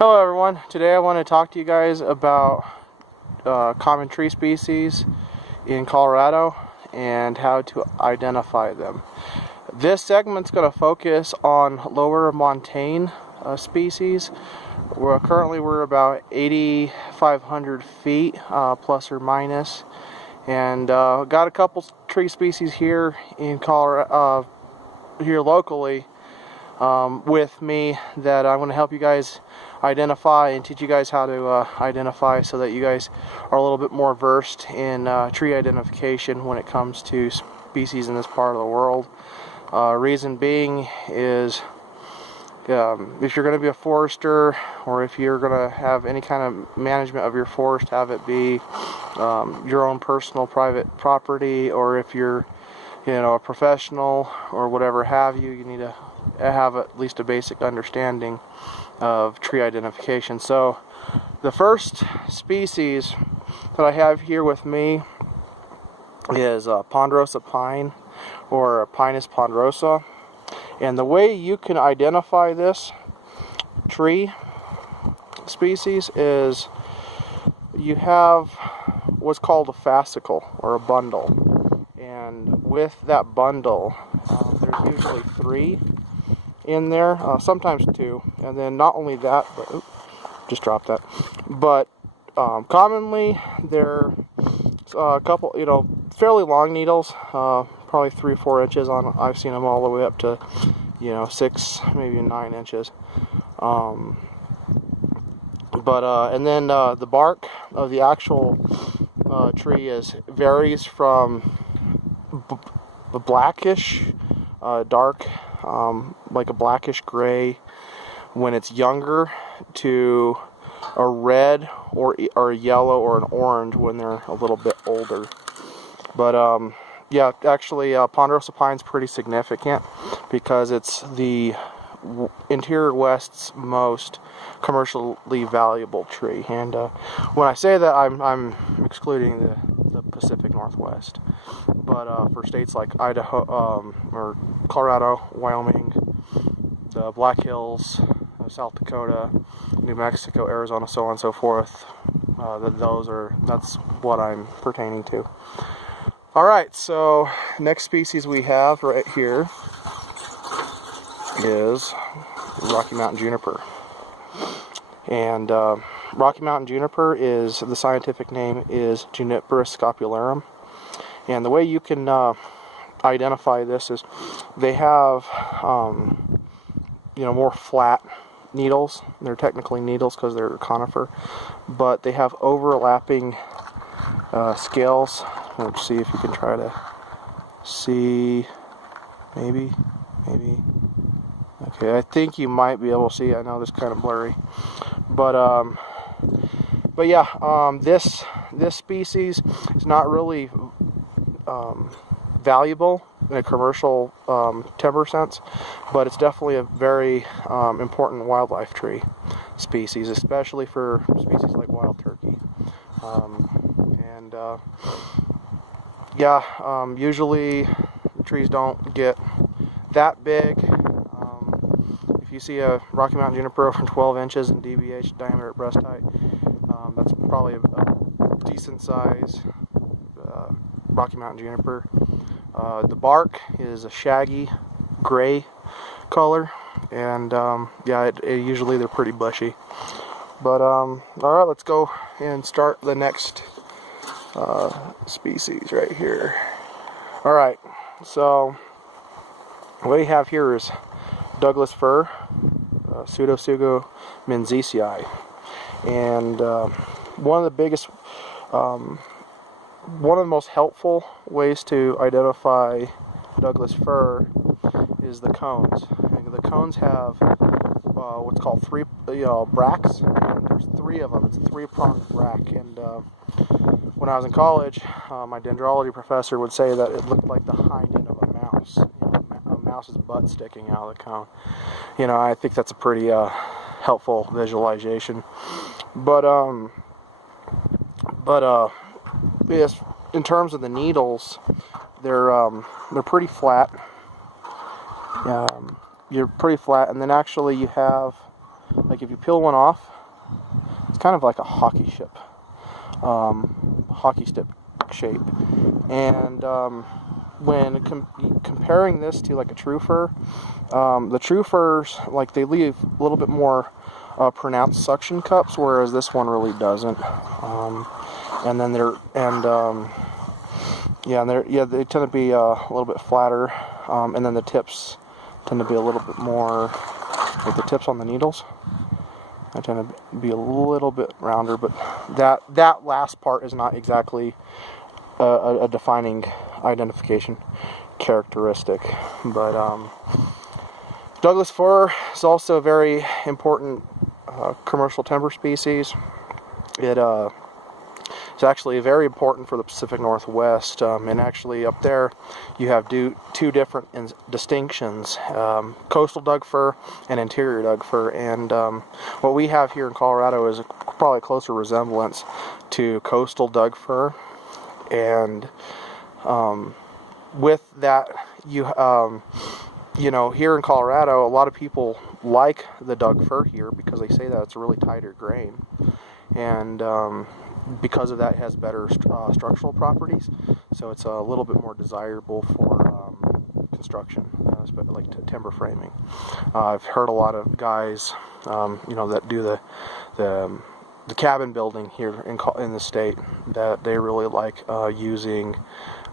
Hello everyone, today I want to talk to you guys about common tree species in Colorado and how to identify them. This segment's going to focus on lower montane species. Currently we're about 8,500 feet plus or minus, and got a couple tree species here in Colorado, here locally with me that I want to help you guys identify and teach you guys how to identify, so that you guys are a little bit more versed in tree identification when it comes to species in this part of the world. Reason being is if you're going to be a forester, or if you're going to have any kind of management of your forest, have it be your own personal private property, or if you're a professional or whatever have you, you need to have at least a basic understanding of tree identification. So the first species that I have here with me is ponderosa pine, or Pinus ponderosa. And the way you can identify this tree species is you have what's called a fascicle, or a bundle. And with that bundle, there's usually 3 in there, sometimes 2, and then not only that, but oops, just dropped that. But commonly they're a couple, fairly long needles, probably 3-4 inches on. I've seen them all the way up to 6, maybe 9 inches. And then the bark of the actual tree varies from blackish, dark, like a blackish gray when it's younger, to a red or a yellow or an orange when they're a little bit older. But yeah, actually ponderosa pine's pretty significant because it's the interior West's most commercially valuable tree. And when I say that, I'm excluding the Pacific Northwest. But for states like Idaho, or Colorado, Wyoming, the Black Hills, South Dakota, New Mexico, Arizona, so on and so forth, that's what I'm pertaining to. Alright, so next species we have right here is Rocky Mountain juniper. And Rocky Mountain juniper the scientific name is Juniperus scopularum. And the way you can identify this is they have more flat needles. They're technically needles because they're a conifer, but they have overlapping scales. Let's see if you can try to see. Maybe. Okay, I think you might be able to see. I know this is kind of blurry, but yeah, this species is not really valuable in a commercial timber sense, but it's definitely a very important wildlife tree species, especially for species like wild turkey. Usually trees don't get that big. If you see a Rocky Mountain juniper from 12 inches in DBH, diameter at breast height, that's probably a decent size Rocky Mountain juniper. The bark is a shaggy gray color, and usually they're pretty bushy. But alright, let's go and start the next species right here. Alright, so what we have here is Douglas-fir, Pseudotsuga menziesii. And one of the most helpful ways to identify Douglas-fir is the cones. And the cones have what's called bracts. And there's 3 of them. It's a 3-pronged bract. And when I was in college, my dendrology professor would say that it looked like the hind end of a mouse. A mouse's butt sticking out of the cone. I think that's a pretty helpful visualization. But yes, in terms of the needles, they're pretty flat. You're pretty flat, and then actually you have, like like if you peel one off, it's kind of like a hockey stick shape. And when comparing this to like a true fir, the true firs, like, they leave a little bit more pronounced suction cups, whereas this one really doesn't. And then they tend to be a little bit flatter, and then the tips tend to be a little bit more, like the tips on the needles, they tend to be a little bit rounder, but that last part is not exactly a defining identification characteristic. But Douglas fir is also a very important commercial timber species. It's actually very important for the Pacific Northwest, and actually up there you have two different distinctions, coastal Doug fir and interior Doug fir, and what we have here in Colorado is probably a closer resemblance to coastal Doug fir. And with that, you know, here in Colorado, a lot of people like the Doug fir here because they say that it's a really tighter grain, and because of that, it has better structural properties, so it's a little bit more desirable for construction, like timber framing. I've heard a lot of guys, you know, that do the cabin building here in the state, that they really like using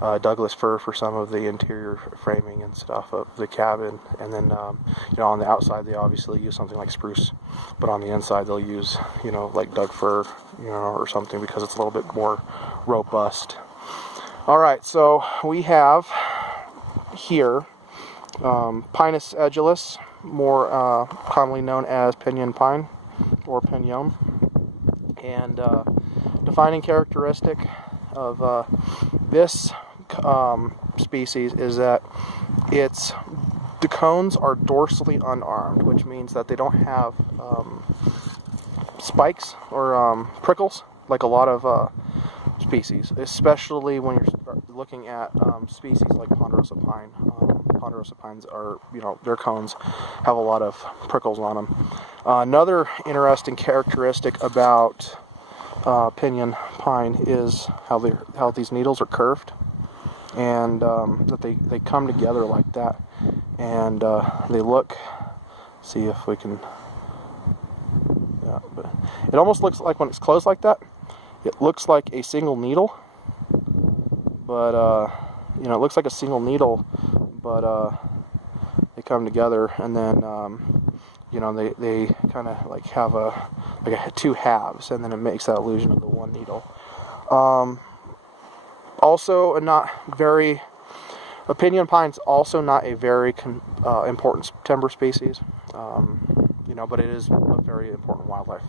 Douglas fir for some of the interior framing and stuff of the cabin, and then you know, on the outside they obviously use something like spruce, but on the inside they'll use, you know, like Doug fir, you know, or something, because it's a little bit more robust. All right, so we have here Pinus edulis, more commonly known as pinyon pine or pinon. And defining characteristic of this species is that the cones are dorsally unarmed, which means that they don't have spikes or prickles like a lot of species, especially when you're looking at species like ponderosa pine. Ponderosa pines are, you know, their cones have a lot of prickles on them. Another interesting characteristic about pinyon pine is how these needles are curved, and that they come together like that, and they look. See if we can. Yeah, but it almost looks like when it's closed like that, it looks like a single needle, but you know, it looks like a single needle, but they come together, and then you know, they kind of like have two halves, and then it makes that illusion of the one needle. Also, pinyon pine's also not a very important timber species, you know, but it is a very important wildlife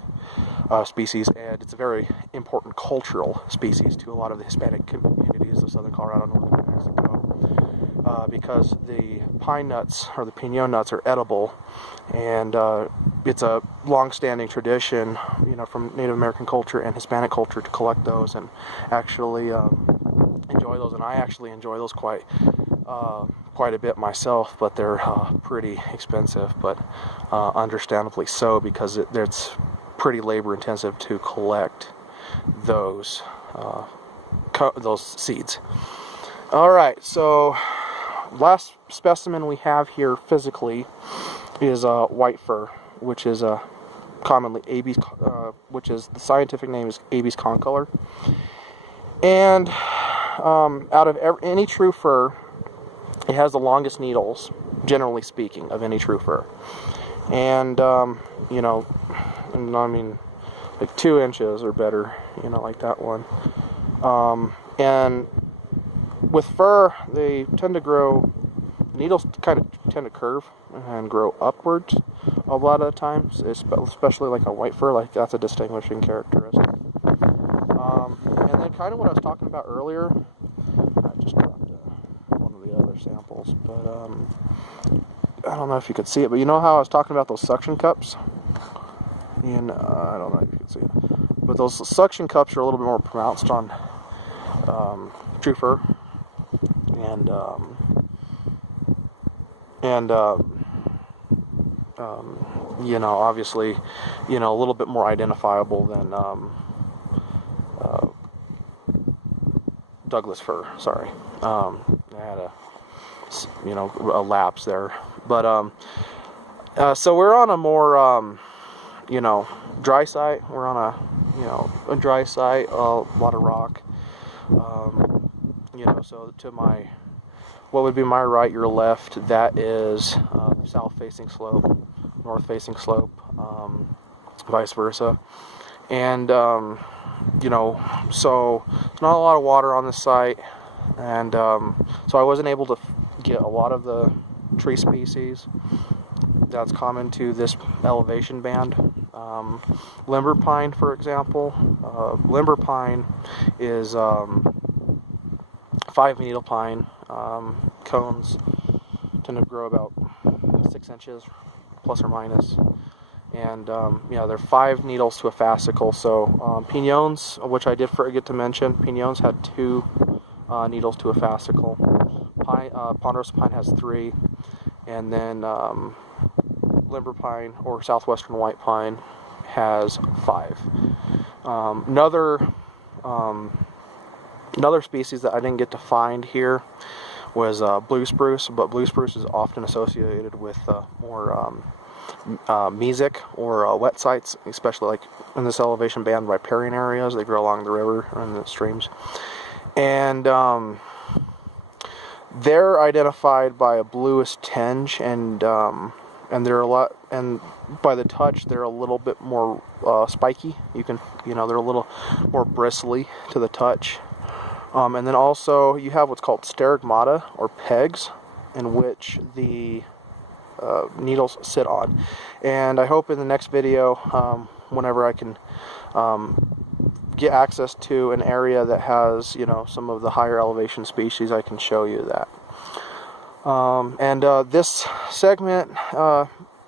species, and it's a very important cultural species to a lot of the Hispanic communities of southern Colorado, northern New Mexico, because the pine nuts, or the pinon nuts, are edible, and it's a long-standing tradition, you know, from Native American culture and Hispanic culture to collect those and actually enjoy those. And I actually enjoy those quite a bit myself, but they're pretty expensive, but understandably so, because it's pretty labor-intensive to collect those seeds. All right, so last specimen we have here physically is white fir, which is commonly Abies, which is the scientific name is Abies concolor. And out of any true fir, it has the longest needles, generally speaking, of any true fir. And you know, I mean, like 2 inches or better, you know, like that one. And with fir, they tend to grow, needles kind of tend to curve and grow upwards a lot of the times, especially like a white fir, like that's a distinguishing characteristic. And then kind of what I was talking about earlier, I just grabbed one of the other samples, but I don't know if you could see it, but you know how I was talking about those suction cups? And I don't know if you can see it, but those suction cups are a little bit more pronounced on true fir, and obviously, a little bit more identifiable than Douglas-fir. Sorry, I had a lapse there, but so we're on a more dry site. We're on a dry site, a lot of rock. So to what would be my right, your left, that is south-facing slope, north-facing slope, vice versa. And so there's not a lot of water on the site, and so I wasn't able to get a lot of the tree species that's common to this elevation band. Limber pine, for example. Limber pine is 5-needle pine. Cones tend to grow about 6 inches, plus or minus. And they're 5 needles to a fascicle. So piñons, which I did forget to mention, piñons had 2 needles to a fascicle. Ponderosa pine has 3, and then limber pine or southwestern white pine has 5. Another species that I didn't get to find here was blue spruce, but blue spruce is often associated with more mesic or wet sites, especially like in this elevation band, riparian areas. They grow along the river and the streams, and they're identified by a bluish tinge, and they're and by the touch they're a little bit more spiky. They're a little more bristly to the touch. And then also you have what's called sterigmata, or pegs, in which the needles sit on. And I hope in the next video, whenever I can get access to an area that has some of the higher elevation species, I can show you that. This segment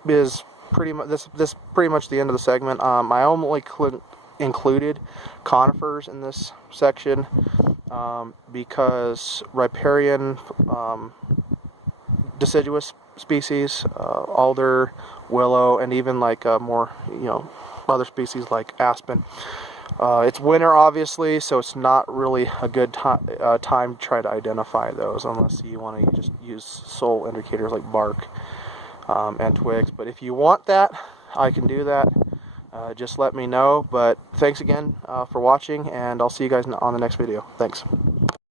is pretty much this pretty much the end of the segment. I only included conifers in this section because riparian deciduous species, alder, willow, and even like more other species like aspen. It's winter, obviously, so it's not really a good time to try to identify those unless you want to just use sole indicators like bark and twigs. But if you want that, I can do that. Just let me know. But thanks again for watching, and I'll see you guys on the next video. Thanks.